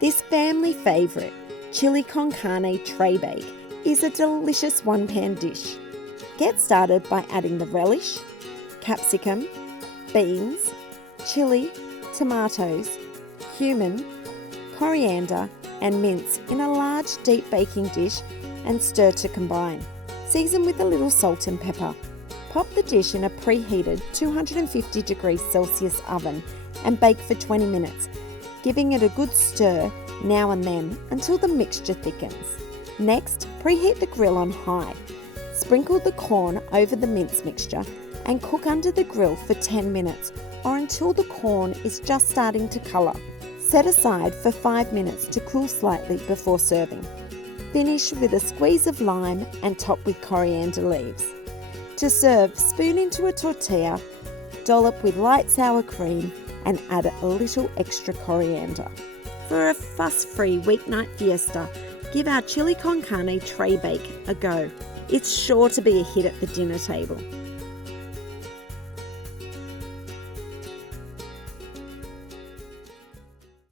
This family favourite, chili con carne tray bake, is a delicious one-pan dish. Get started by adding the relish, capsicum, beans, chilli, tomatoes, cumin, coriander and mince in a large deep baking dish and stir to combine. Season with a little salt and pepper. Pop the dish in a preheated 250 degrees Celsius oven and bake for 20 minutes, giving it a good stir now and then until the mixture thickens. Next, preheat the grill on high. Sprinkle the corn over the mince mixture and cook under the grill for 10 minutes or until the corn is just starting to colour. Set aside for 5 minutes to cool slightly before serving. Finish with a squeeze of lime and top with coriander leaves. To serve, spoon into a tortilla, dollop with light sour cream and add a little extra coriander. For a fuss-free weeknight fiesta, give our chili con carne tray bake a go. It's sure to be a hit at the dinner table.